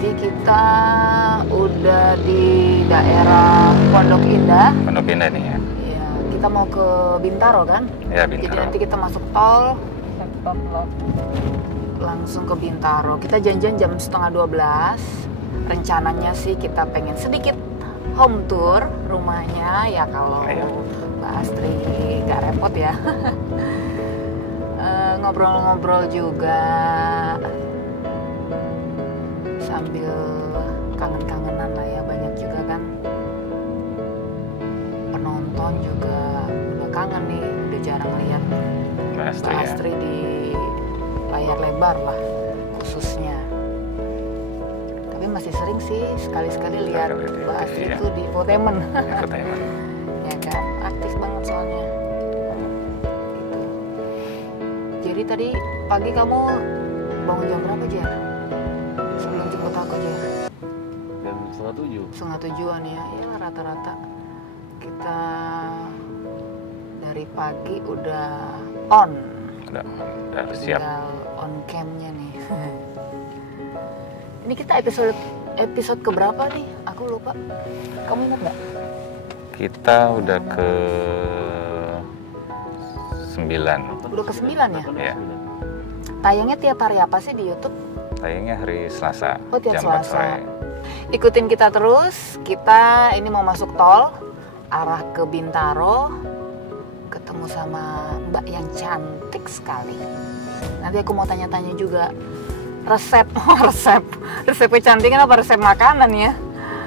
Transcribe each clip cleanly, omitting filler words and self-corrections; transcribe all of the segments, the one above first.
Jadi kita udah di daerah Pondok Indah. Pondok Indah nih ya. Iya, kita mau ke Bintaro kan? Ya, Bintaro. Jadi nanti kita masuk tol langsung ke Bintaro. Kita janjian jam 11:30. Rencananya sih kita pengen sedikit home tour rumahnya ya, kalau Mbak Astri nggak repot ya. Ngobrol-ngobrol juga sambil kangen-kangenan lah ya. Banyak juga kan penonton juga udah kangen nih, udah jarang lihat Mbak Astri di layar lebar lah khususnya. Tapi masih sering sih sekali-sekali lihat Mbak Astri itu di infotainment. Ya kan, aktif banget soalnya. Gitu. Jadi tadi pagi kamu bangun jam berapa, Jar? Sebelum jemput aku, Jar? Jam 6:30. 6:30-an ya, ya rata-rata. Kita dari pagi udah on. Udah siap. Tinggal on cam-nya nih. Ini kita episode keberapa nih? Aku lupa. Kamu ingat nggak? Kita udah ke 9. Udah ke 9 ya? Iya. Tayangnya tiap hari apa sih di YouTube? Tayangnya hari Selasa. Oh, tiap jam 4 Selasa. sore. Ikutin kita terus. Kita ini mau masuk tol arah ke Bintaro. Ketemu sama Mbak yang cantik sekali. Nanti aku mau tanya-tanya juga resep kecantikan apa resep makanan ya?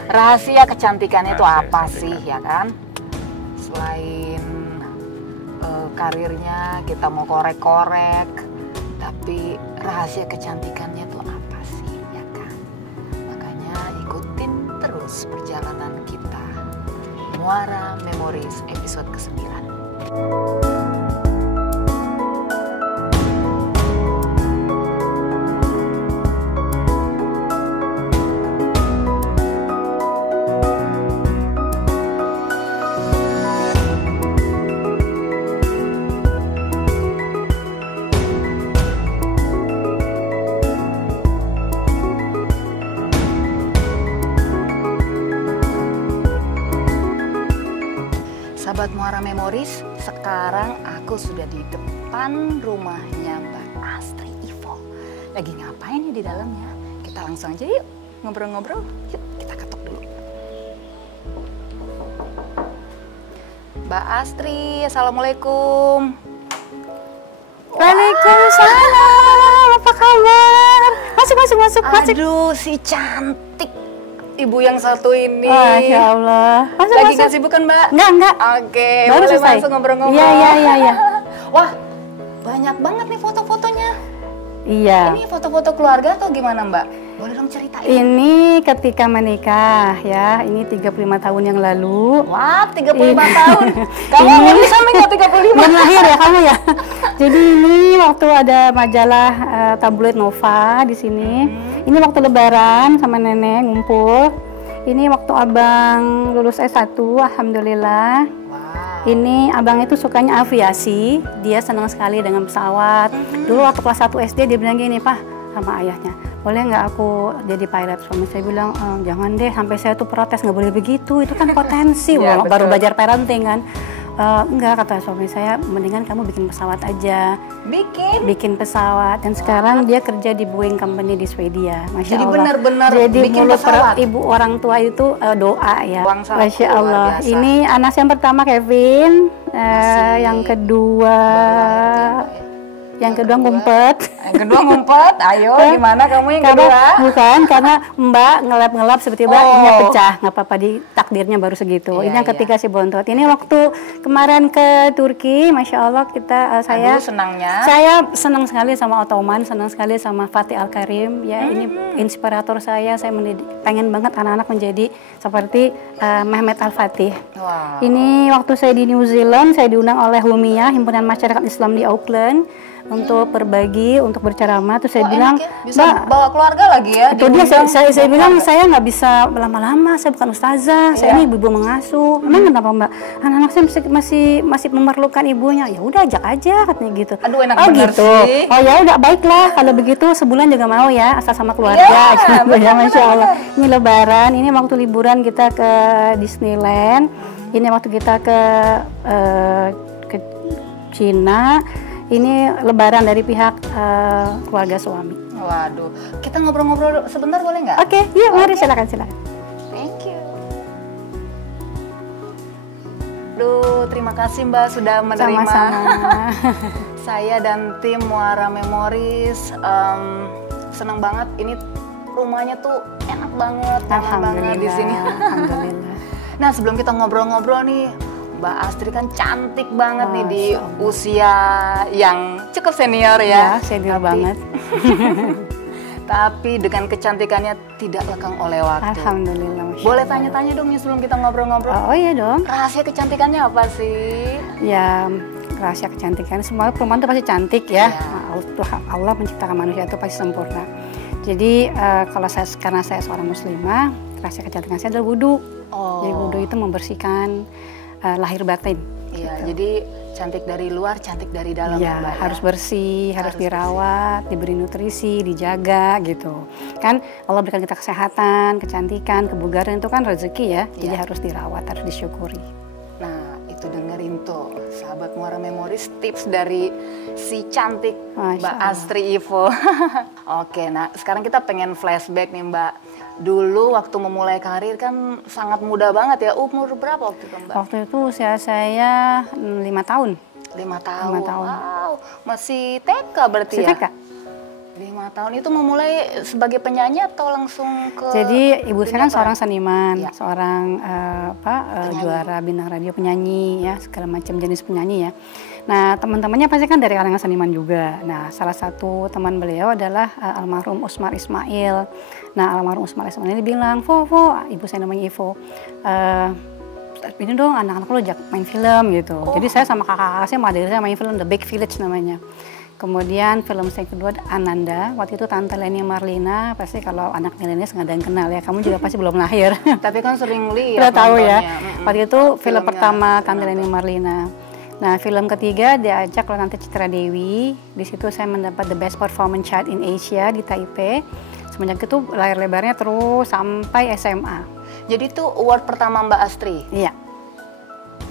Rahasia kecantikannya itu apa sih ya kan? Selain karirnya kita mau korek-korek, tapi rahasia kecantikannya itu apa sih ya kan? Makanya ikutin terus perjalanan kita. Muara Memories episode ke-9. Sahabat Muara Memories, sekarang aku sudah di depan rumahnya Mbak Astri Ivo. Lagi ngapain nih di dalamnya? Kita langsung aja yuk, ngobrol-ngobrol. Yuk, kita ketok dulu. Mbak Astri, Assalamualaikum. Waalaikumsalam, apa kabar? Masuk. Aduh, si cantik ibu yang satu ini. Masya Allah. Lagi nggak sibuk kan, Mbak? Enggak. Oke, Baru boleh selesai. langsung ngobrol-ngobrol. Iya. Wah, banyak banget nih foto-fotonya. Iya. Ini foto-foto keluarga atau gimana, Mbak? Boleh dong ceritain. Ini ketika menikah ya, ini 35 tahun yang lalu. Wah, 35 tahun. Kamu umurnya sampai nggak 35? Belum lahir ya kamu ya. Jadi ini waktu ada majalah tabloid Nova di sini. Ini waktu lebaran sama nenek ngumpul. Ini waktu abang lulus S1, alhamdulillah. Wow. Ini abang itu sukanya aviasi, dia senang sekali dengan pesawat. Dulu waktu kelas 1 SD dia bilang gini, "Pak," sama ayahnya, "boleh nggak aku jadi pilot?" Suami saya bilang, "Jangan deh, sampai saya tuh protes, nggak boleh begitu, itu kan potensi." Ya, baru betul. belajar parenting kan. Enggak, kata suami saya, mendingan kamu bikin pesawat aja. Bikin pesawat. Dan sekarang dia kerja di Boeing Company di Swedia. Masya Jadi Allah. benar-benar Jadi bikin mulut pesawat. ibu orang tua itu doa ya. Bangsa Masya luar Allah. biasa. Ini anak yang pertama Kevin, yang kedua ngumpet. Yang kedua ngumpet. Ayo, gimana kamu yang kedua? Bukan, karena Mbak ngelap-ngelap seperti Mbak, ini pecah, nggak apa-apa, di takdirnya baru segitu. Iya, Ini yang ketiga si bontot. Ini waktu kemarin ke Turki, Masya Allah saya senang sekali sama Ottoman, senang sekali sama Fatih Al-Karim. Ya, ini inspirator saya pengen banget anak-anak menjadi seperti Mehmet Al-Fatih. Wow. Ini waktu saya di New Zealand, saya diundang oleh HUMIA, Himpunan Masyarakat Islam di Auckland. untuk berbagi, untuk berceramah. Terus saya bilang, bisa bawa keluarga lagi ya. Itu dia saya bilang saya nggak bisa lama-lama, saya bukan ustazah, saya ini ibu mengasuh. Emang kenapa Mbak? Anak-anak saya masih memerlukan ibunya. Ya udah ajak aja katanya gitu. Aduh enak banget gitu. Sih. Oh ya udah baiklah kalau begitu sebulan juga mau ya asal sama keluarga. Ya Masya Allah. Ini Lebaran, ini waktu liburan kita ke Disneyland. Ini waktu kita ke Cina. Ini Lebaran dari pihak keluarga suami. Waduh, kita ngobrol-ngobrol sebentar boleh nggak? Oke, iya mari silakan. Thank you. Duh, terima kasih Mbak sudah menerima. Sama-sama. Saya dan tim Muara Memories senang banget. Ini rumahnya tuh enak banget, nyaman banget di sini. Alhamdulillah. Nah, sebelum kita ngobrol-ngobrol nih, Mbak Astri kan cantik banget nih di usia yang cukup senior ya. Ya, senior banget. Tapi dengan kecantikannya tidak lekang oleh waktu. Alhamdulillah. Boleh tanya-tanya dong nih sebelum kita ngobrol-ngobrol? Oh iya dong. Rahasia kecantikannya apa sih? Ya, rahasia kecantikan semua perempuan itu pasti cantik ya. Allah menciptakan manusia itu pasti sempurna. Jadi karena saya seorang muslimah, rahasia kecantikan saya adalah wudhu. Jadi wudhu itu membersihkan lahir batin. Iya, gitu. Jadi cantik dari luar, cantik dari dalam. Ya, harus bersih, harus dirawat, diberi nutrisi, dijaga gitu. Kan Allah berikan kita kesehatan, kecantikan, kebugaran itu kan rezeki ya. Jadi harus dirawat, harus disyukuri. Nah, itu dengerin tuh, sahabat Muara Memories, tips dari si cantik Mbak Astri Ivo. Oke, nah sekarang kita pengen flashback nih Mbak. Dulu waktu memulai karir kan sangat muda banget ya. Umur berapa waktu itu Mbak? Waktu itu usia saya 5 tahun. 5 tahun. Wow, masih TK berarti ya? TK. 5 tahun itu memulai sebagai penyanyi atau langsung ke... Jadi ibu saya kan seorang seniman, seorang juara bintang radio, penyanyi ya, segala macam jenis penyanyi ya. Nah teman-temannya pasti kan dari kalangan seniman juga. Nah salah satu teman beliau adalah almarhum Usmar Ismail. Nah almarhum Usmar Ismail ini bilang, Vo, ibu saya namanya Ivo, ini dong anak-anak lo ajak main film gitu. Jadi saya sama kakak-kakak saya sama adik saya main film The Big Village namanya. Kemudian film saya kedua Ananda, waktu itu Tante Leni Marlina, pasti kalau anak milenial nggak ada yang kenal ya, kamu juga pasti belum lahir. Tapi kan sering lihat. Udah tahu ya, waktu itu film pertama Tante Leni Marlina. Nah film ketiga diajak oleh Tante Citra Dewi, di situ saya mendapat The Best Performance Child in Asia di Taipei. Semenjak itu layar lebarnya terus sampai SMA. Jadi itu award pertama Mbak Astri? Iya.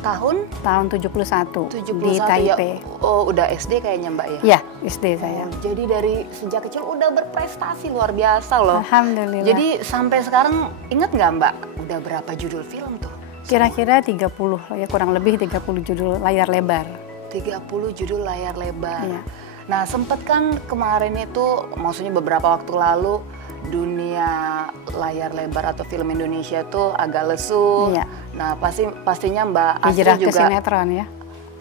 Tahun 71 di Taipei. Ya, oh udah SD kayaknya Mbak ya? Iya SD saya. Jadi dari sejak kecil udah berprestasi luar biasa loh. Alhamdulillah. Jadi sampai sekarang inget nggak Mbak udah berapa judul film tuh? Kira-kira 30 ya, kurang lebih 30 judul layar lebar. 30 judul layar lebar. Iya. Nah sempet kan kemarin itu, maksudnya beberapa waktu lalu, dunia layar lebar atau film Indonesia tuh agak lesu. Iya. Nah pastinya Mbak Astri hijrah juga ke sinetron ya.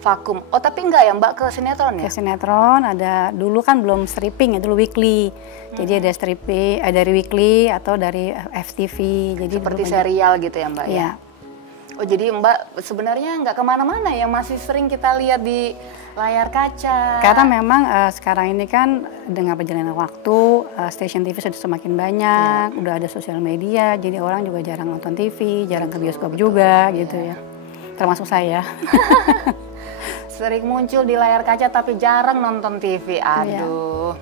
Vakum. Oh tapi enggak ya Mbak ke sinetron ya? Ke sinetron ada, dulu kan belum stripping ya, dulu weekly. Jadi ada stripping dari weekly atau dari FTV. Jadi seperti serial gitu ya Mbak ya? Oh jadi Mbak sebenarnya nggak kemana-mana ya, masih sering kita lihat di layar kaca. Karena memang sekarang ini kan dengan perjalanan waktu, stasiun TV sudah semakin banyak, udah ada sosial media, jadi orang juga jarang nonton TV, jarang ke bioskop juga gitu ya. Termasuk saya. Sering muncul di layar kaca tapi jarang nonton TV, aduh.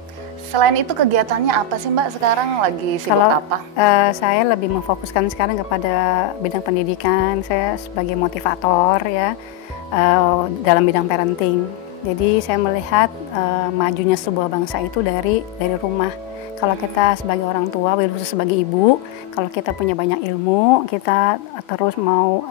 Selain itu kegiatannya apa sih Mbak sekarang, lagi sibuk apa? Saya lebih memfokuskan sekarang kepada bidang pendidikan, saya sebagai motivator ya dalam bidang parenting. Jadi saya melihat majunya sebuah bangsa itu dari rumah. Kalau kita sebagai orang tua, khusus sebagai ibu, kalau kita punya banyak ilmu, kita terus mau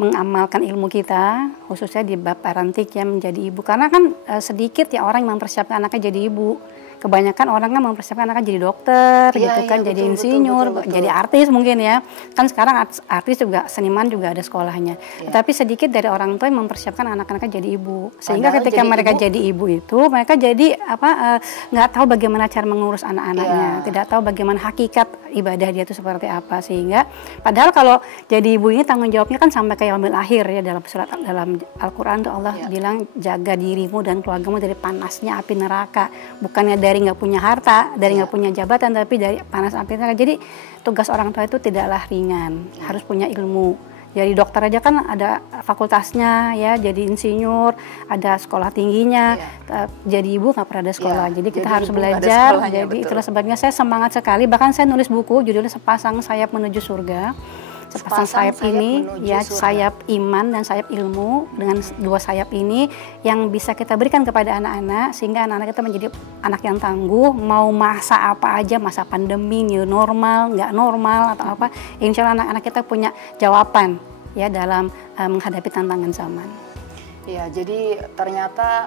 mengamalkan ilmu kita, khususnya di bab parenting yang menjadi ibu. Karena kan sedikit ya orang yang mempersiapkan anaknya jadi ibu. kebanyakan orang kan mempersiapkan anaknya jadi dokter gitu kan, jadi insinyur, jadi artis mungkin ya. Kan sekarang artis juga, seniman juga ada sekolahnya. Tapi sedikit dari orang tua yang mempersiapkan anak-anaknya jadi ibu. Sehingga ketika mereka jadi ibu itu, mereka jadi nggak tahu bagaimana cara mengurus anak-anaknya, tidak tahu bagaimana hakikat ibadah dia itu seperti apa. Sehingga padahal kalau jadi ibu ini tanggung jawabnya kan sampai ke yaumil akhir ya, dalam Al-Qur'an tuh Allah bilang jaga dirimu dan keluargamu dari panasnya api neraka. Bukannya dari nggak punya harta, dari nggak punya jabatan, tapi dari panas api neraka. Jadi tugas orang tua itu tidaklah ringan, harus punya ilmu. Jadi dokter aja kan ada fakultasnya ya, jadi insinyur, ada sekolah tingginya. Jadi ibu nggak pernah ada sekolah, jadi kita harus belajar. Jadi itulah sebabnya saya semangat sekali. Bahkan saya nulis buku judulnya Sepasang Sayap Menuju Surga. Sepasang sayap ini ya, sayap iman dan sayap ilmu. Dengan dua sayap ini yang bisa kita berikan kepada anak-anak, sehingga anak-anak kita menjadi anak yang tangguh. Mau masa apa aja, masa pandemi, new normal, nggak normal atau apa, insya Allah anak-anak kita punya jawaban ya dalam menghadapi tantangan zaman. Ya, jadi ternyata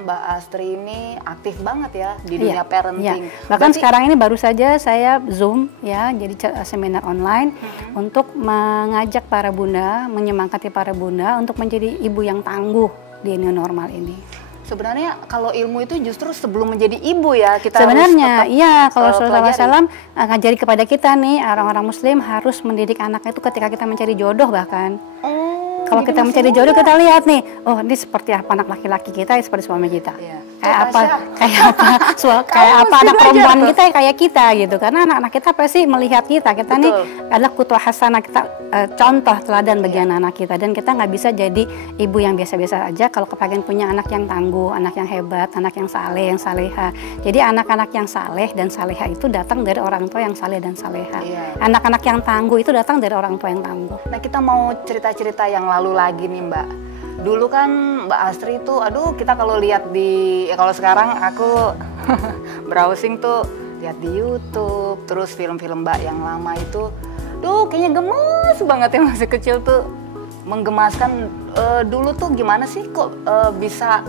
Mbak Astri ini aktif banget ya di dunia parenting. Bahkan sekarang ini baru saja saya Zoom ya, jadi seminar online untuk mengajak para bunda, menyemangati para bunda untuk menjadi ibu yang tangguh di new normal ini. Sebenarnya kalau ilmu itu justru sebelum menjadi ibu ya kita sebenarnya harus iya, kalau Rasulullah SAW ngajari kepada kita nih, orang-orang muslim harus mendidik anaknya itu ketika kita mencari jodoh bahkan. Kalau kita mencari jodoh kita lihat nih, oh ini seperti apa anak laki-laki kita, seperti suami kita. Kayak apa anak perempuan kita kayak kita gitu. Karena anak-anak kita pasti melihat kita nih adalah qudwah hasanah, kita contoh teladan bagi anak-anak kita. Dan kita nggak bisa jadi ibu yang biasa-biasa aja kalau kepengen punya anak yang tangguh, anak yang hebat, anak yang saleh, yang saleha. Jadi anak-anak yang saleh dan saleha itu datang dari orang tua yang saleh dan saleha. Anak-anak yang tangguh itu datang dari orang tua yang tangguh. Nah, kita mau cerita-cerita yang lalu lagi nih Mbak. Dulu kan Mbak Astri itu, aduh kita kalau lihat kalau sekarang aku browsing tuh lihat di YouTube, terus film-film Mbak yang lama itu, kayaknya gemes banget ya, masih kecil tuh, menggemaskan. Dulu tuh gimana sih kok bisa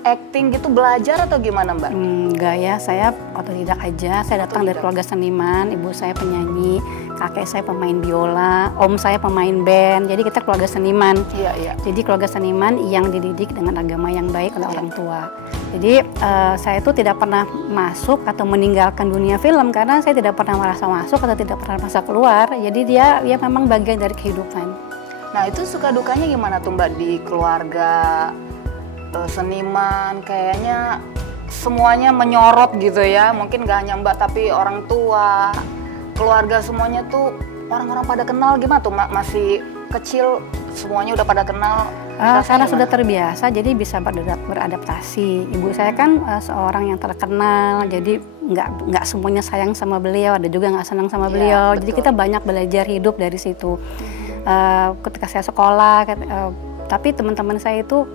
acting gitu, belajar atau gimana Mbak? Enggak ya, saya otodidak aja. Saya datang dari keluarga seniman, ibu saya penyanyi, kakek saya pemain biola, om saya pemain band. Jadi kita keluarga seniman. Jadi keluarga seniman yang dididik dengan agama yang baik oleh orang tua. Jadi saya itu tidak pernah masuk atau meninggalkan dunia film karena saya tidak pernah merasa masuk atau tidak pernah merasa keluar. Jadi dia memang bagian dari kehidupan. Nah itu suka dukanya gimana tuh Mbak di keluarga seniman? Kayaknya semuanya menyorot gitu ya, mungkin gak hanya Mbak tapi orang tua, keluarga semuanya tuh orang-orang pada kenal. Gimana tuh masih kecil semuanya udah pada kenal? Karena sudah terbiasa jadi bisa beradaptasi. Ibu saya kan seorang yang terkenal, jadi nggak semuanya sayang sama beliau, ada juga nggak senang sama beliau. Jadi kita banyak belajar hidup dari situ. Ketika saya sekolah, tapi teman-teman saya itu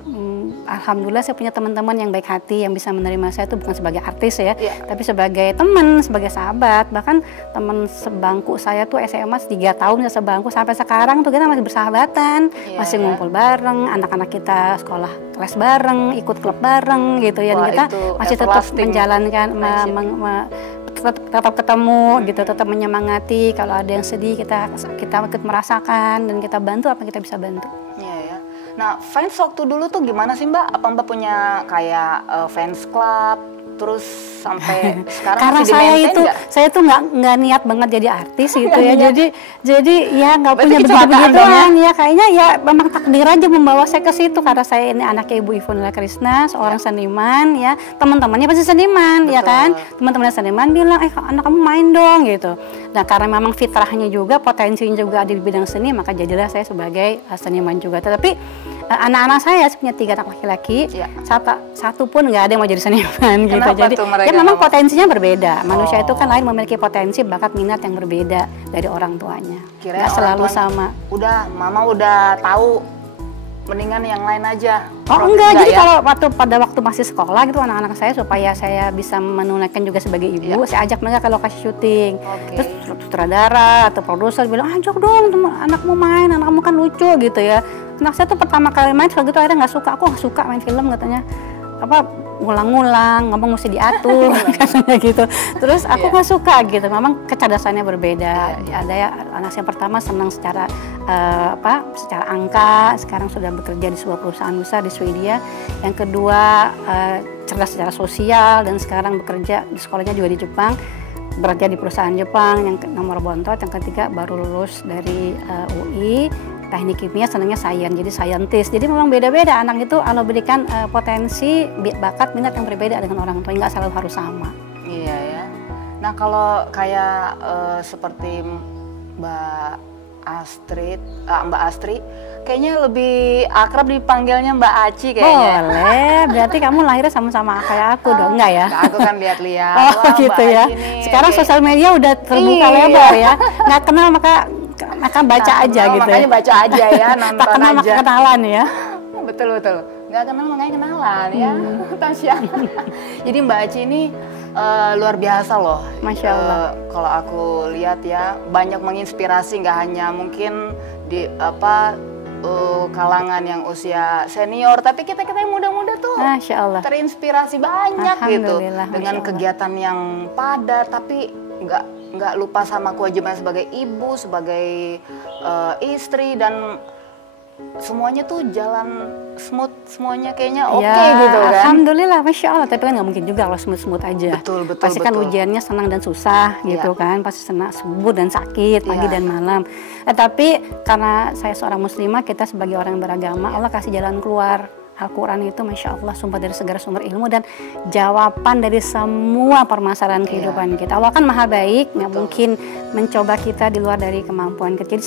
alhamdulillah saya punya teman-teman yang baik hati, yang bisa menerima saya itu bukan sebagai artis ya, tapi sebagai teman, sebagai sahabat. Bahkan teman sebangku saya tuh SMA 3 tahun sebangku, sampai sekarang tuh kita masih bersahabatan, masih ngumpul bareng, anak-anak kita sekolah kelas bareng, ikut klub bareng gitu ya. Dan kita masih tetap menjalankan, tetap ketemu gitu, tetap menyemangati. Kalau ada yang sedih kita ikut merasakan dan kita bantu apa kita bisa bantu. Nah, fans waktu dulu tuh gimana sih Mbak? Apa Mbak punya kayak fans club? Terus sampai sekarang karena masih di-maintain nggak? Saya tuh nggak niat banget jadi artis gitu ya. Jadi ya nggak punya begitu-begituan ya. Kayaknya ya memang takdir aja membawa saya ke situ karena saya ini anaknya Ibu Ivonela Krisna, seorang seniman ya. Teman-temannya pasti seniman ya kan. Teman-teman seniman bilang, anak kamu main dong gitu. Nah karena memang fitrahnya juga, potensinya juga ada di bidang seni, maka jadilah saya sebagai seniman juga. Tetapi anak-anak saya punya 3 anak laki-laki, satu pun nggak ada yang mau jadi seniman gitu. Jadi ya memang potensinya berbeda. Manusia itu kan lain memiliki potensi, bakat, minat yang berbeda dari orang tuanya. Nggak selalu sama. Mama udah tahu, mendingan yang lain aja. Enggak. Jadi kalau pada waktu masih sekolah gitu, anak-anak saya supaya saya bisa menunaikan juga sebagai ibu, saya ajak mereka ke lokasi syuting. Terus sutradara atau produser bilang, ajak dong anakmu main, anakmu kan lucu gitu ya. Anak saya tuh pertama kali main gitu akhirnya nggak suka, aku nggak suka main film katanya. ngulang-ngulang, ngomong mesti diatur, katanya gitu. Terus aku nggak suka gitu, memang kecerdasannya berbeda. Ada ya anak yang pertama senang secara secara angka, sekarang sudah bekerja di sebuah perusahaan besar di Swedia. Yang kedua cerdas secara sosial dan sekarang bekerja di sekolahnya juga di Jepang, bekerja di perusahaan Jepang. Yang nomor bontot, yang ketiga baru lulus dari UI. Teknik kimia, senangnya sains, jadi scientist. Jadi memang beda-beda anak itu. Allah berikan potensi, bakat, minat yang berbeda dengan orang tua, nggak selalu harus sama. Iya ya. Nah kalau kayak seperti Mbak Astri, kayaknya lebih akrab dipanggilnya Mbak Aci kayaknya. Boleh, berarti kamu lahirnya sama-sama kayak aku dong, enggak ya? Aku kan lihat-lihat. Oh gitu ya. Sekarang sosial media udah terbuka lebar ya. Nggak kenal maka baca aja gitu. Makanya baca aja ya, nonton tak kenal aja. Maka kenalan ya. Betul. Nggak kenal makanya kenalan ya, Tasya. Jadi Mbak Aci ini luar biasa loh. Masya Allah. Kalau aku lihat ya, banyak menginspirasi, nggak hanya mungkin di kalangan yang usia senior, tapi kita yang muda-muda tuh Masya Allah. terinspirasi banyak gitu dengan kegiatan yang padat, tapi nggak lupa sama kewajiban sebagai ibu, sebagai istri, dan semuanya tuh jalan smooth, semuanya kayaknya oke gitu kan. Alhamdulillah, Masya Allah. Tapi kan nggak mungkin juga kalau smooth aja. Betul. Pasti kan ujiannya senang dan susah gitu kan. Pasti senang, subuh dan sakit, pagi dan malam. Tapi karena saya seorang muslimah, kita sebagai orang yang beragama, Allah kasih jalan keluar. Al-Quran itu Masya Allah sumber dari segala sumber ilmu dan jawaban dari semua permasalahan kehidupan kita. Allah kan maha baik, nggak mungkin mencoba kita di luar dari kemampuan kita. Jadi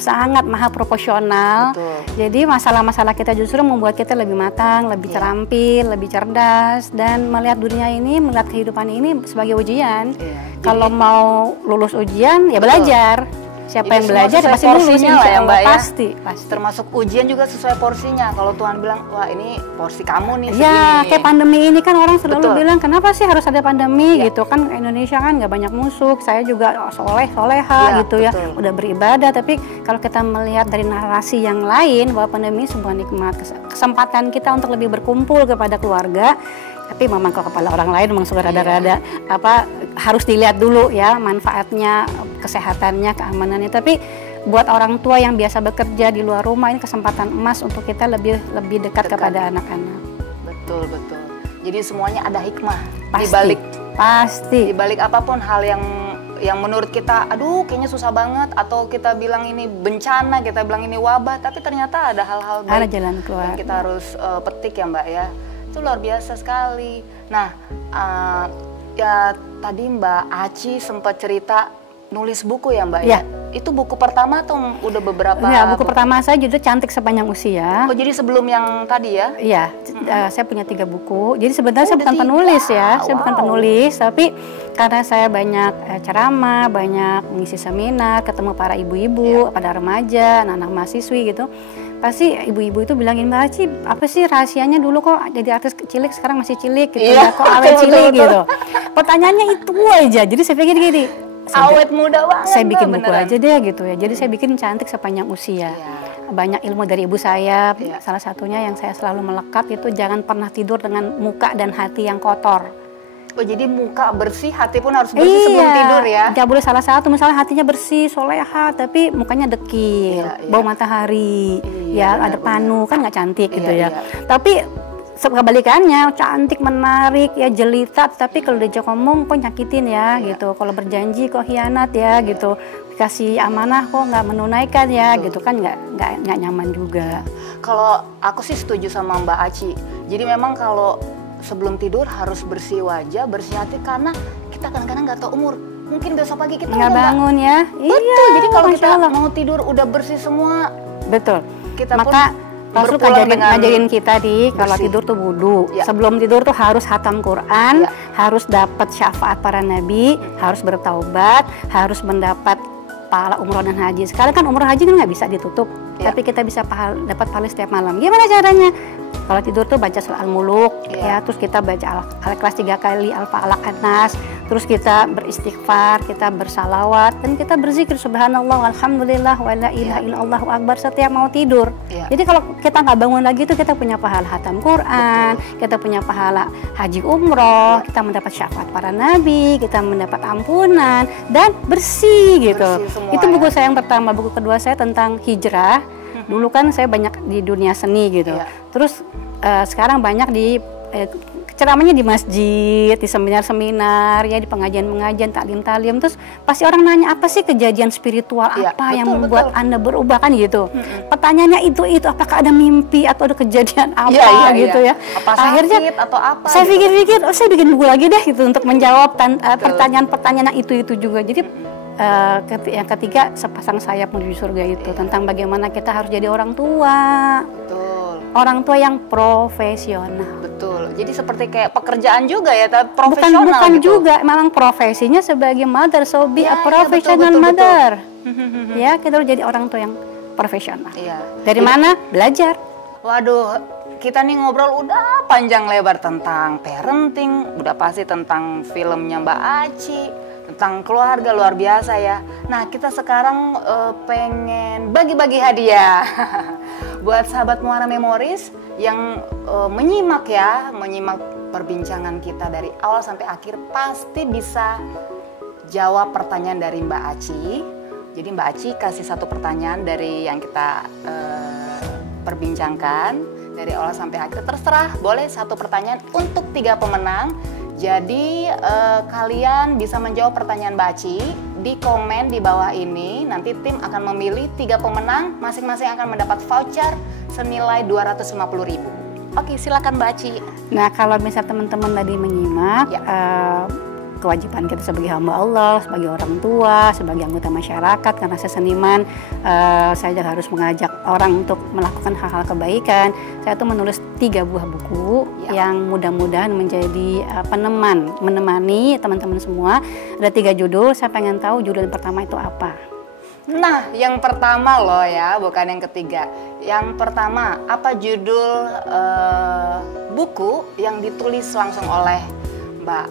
sangat maha proporsional. Jadi masalah-masalah kita justru membuat kita lebih matang, lebih terampil, lebih cerdas, dan melihat dunia ini, melihat kehidupan ini sebagai ujian. Kalau mau lulus ujian ya belajar. Siapa yang belajar ya pasti lulus lah ya Mbak ya. Pasti. Termasuk ujian juga sesuai porsinya. Kalau Tuhan bilang, wah ini porsi kamu nih segini. Ya kayak pandemi ini kan orang selalu bilang kenapa sih harus ada pandemi gitu kan. Indonesia kan nggak banyak musuh. Saya juga soleha gitu ya. Udah beribadah. Tapi kalau kita melihat dari narasi yang lain bahwa pandemi sebuah nikmat, kesempatan kita untuk lebih berkumpul kepada keluarga. Tapi memang kalau kepala orang lain memang suka rada-rada harus dilihat dulu ya manfaatnya, kesehatannya, keamanannya. Tapi buat orang tua yang biasa bekerja di luar rumah, ini kesempatan emas untuk kita lebih dekat kepada anak-anak. Betul. Jadi semuanya ada hikmah pasti di balik apapun hal yang menurut kita aduh kayaknya susah banget, atau kita bilang ini bencana, kita bilang ini wabah, tapi ternyata ada hal-hal baik ada jalan keluar yang kita harus petik ya Mbak ya. Itu luar biasa sekali. Nah, ya tadi Mbak Aci sempat cerita nulis buku ya Mbak ya? Itu buku pertama atau udah beberapa? Ya, buku pertama saya judul Cantik Sepanjang Usia. Oh, jadi sebelum yang tadi ya? Iya, saya punya 3 buku. Jadi sebenarnya saya bukan penulis ya, saya bukan penulis, tapi karena saya banyak ceramah, banyak mengisi seminar, ketemu para ibu-ibu, pada remaja, anak-anak mahasiswi gitu. Pasti ibu-ibu itu bilangin, Mbak Aci, apa sih rahasianya dulu kok jadi artis cilik sekarang masih cilik gitu ya, kok awet cilik gitu. Pertanyaannya itu aja, jadi saya pikir gini, awet muda banget. Saya bikin buku aja deh gitu ya, jadi saya bikin Cantik Sepanjang Usia. Banyak ilmu dari ibu saya, salah satunya yang saya selalu melekat itu jangan pernah tidur dengan muka dan hati yang kotor. Oh, jadi muka bersih, hati pun harus bersih sebelum tidur ya? Nggak boleh salah satu, misalnya hatinya bersih, soleha, tapi mukanya dekil, bau matahari, ada panu, kan nggak cantik gitu ya. Tapi kebalikannya, cantik, menarik, ya jelita, tapi kalau diajak ngomong kok nyakitin ya gitu. Kalau berjanji kok hianat ya gitu. Kasih amanah kok nggak menunaikan ya gitu kan, nggak nyaman juga. Kalau aku sih setuju sama Mbak Aci. Jadi memang kalau sebelum tidur harus bersih wajah, bersih hati, karena kita kadang-kadang nggak tahu umur. Mungkin besok pagi kita nggak bangun ya. Betul. Jadi kalau kita mau tidur udah bersih semua. Betul. Kita maka Rasul ngajarin kita kalau tidur tuh wudu. Sebelum tidur tuh harus hatam Quran, harus dapat syafaat para nabi, harus bertaubat, harus mendapat pahala umroh dan haji. Sekarang kan umroh haji kan nggak bisa ditutup, tapi kita bisa dapat pahala setiap malam. Gimana caranya? Kalau tidur tuh baca surah Al-Muluk, ya, terus kita baca Al-Ikhlas 3 kali, Al-Falaq, An-Nas, terus kita beristighfar, kita bersalawat, dan kita berzikir subhanallah, alhamdulillah, wa la ilaha illallah, akbar setiap mau tidur. Jadi kalau kita nggak bangun lagi itu kita punya pahala hatam Quran, kita punya pahala haji umroh, kita mendapat syafaat para nabi, kita mendapat ampunan, dan bersih gitu. Itu buku saya yang pertama. Buku kedua saya tentang hijrah. Dulu kan saya banyak di dunia seni gitu. Terus sekarang banyak di ceramahnya di masjid, di seminar-seminar, ya di pengajian-pengajian, taklim-taklim. Terus pasti orang nanya, apa sih kejadian spiritual apa yang membuat Anda berubah kan gitu. Pertanyaannya itu apakah ada mimpi atau ada kejadian apa gitu ya. Apa akhirnya atau apa? Saya pikir-pikir, saya bikin buku lagi deh gitu untuk menjawab pertanyaan-pertanyaan itu juga. Jadi yang ketiga, sepasang sayap menuju surga itu tentang bagaimana kita harus jadi orang tua. Orang tua yang profesional. Betul. Jadi seperti kayak pekerjaan juga ya, tapi profesional bukan gitu. juga, memang profesinya sebagai mother, so be a professional mother. Ya, kita harus jadi orang tua yang profesional. Dari mana? Belajar. Waduh, kita nih ngobrol udah panjang lebar tentang parenting, udah pasti tentang filmnya Mbak Aci, tentang keluarga luar biasa ya. Nah, kita sekarang pengen bagi-bagi hadiah buat sahabat Muara Memories yang menyimak perbincangan kita dari awal sampai akhir, pasti bisa jawab pertanyaan dari Mbak Aci. Jadi Mbak Aci kasih satu pertanyaan dari yang kita perbincangkan dari awal sampai akhir, terserah, boleh satu pertanyaan untuk 3 pemenang. Jadi kalian bisa menjawab pertanyaan Mbak Aci di komen di bawah ini. Nanti tim akan memilih 3 pemenang, masing-masing akan mendapat voucher senilai 250.000. Oke, silakan Mbak Aci. Nah, kalau misal teman-teman tadi menyimak, kewajiban kita sebagai hamba Allah, sebagai orang tua, sebagai anggota masyarakat, karena saya seniman, saya juga harus mengajak orang untuk melakukan hal-hal kebaikan. Saya tuh menulis 3 buah buku yang mudah-mudahan menjadi menemani teman-teman semua. Ada 3 judul, saya pengen tahu judul yang pertama itu apa. Nah, yang pertama loh ya, bukan yang ketiga. Yang pertama, apa judul buku yang ditulis langsung oleh Mbak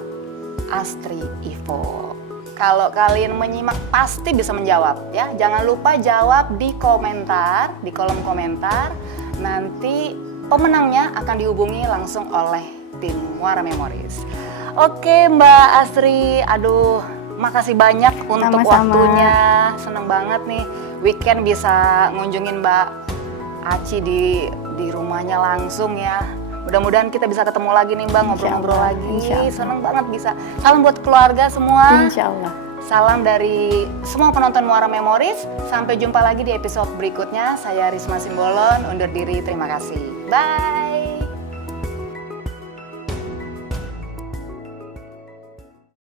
Astri Ivo? Kalau kalian menyimak pasti bisa menjawab ya. Jangan lupa jawab di komentar, di kolom komentar. Nanti pemenangnya akan dihubungi langsung oleh tim Muara Memories. Oke Mbak Astri, aduh makasih banyak untuk waktunya. Seneng banget nih weekend bisa ngunjungin Mbak Aci di rumahnya langsung ya. Mudah-mudahan kita bisa ketemu lagi nih Mbak, ngobrol-ngobrol lagi. Seneng banget bisa. Salam buat keluarga semua. Insya Allah. Salam dari semua penonton Muara Memories. Sampai jumpa lagi di episode berikutnya. Saya Risma Simbolon, undur diri. Terima kasih. Bye.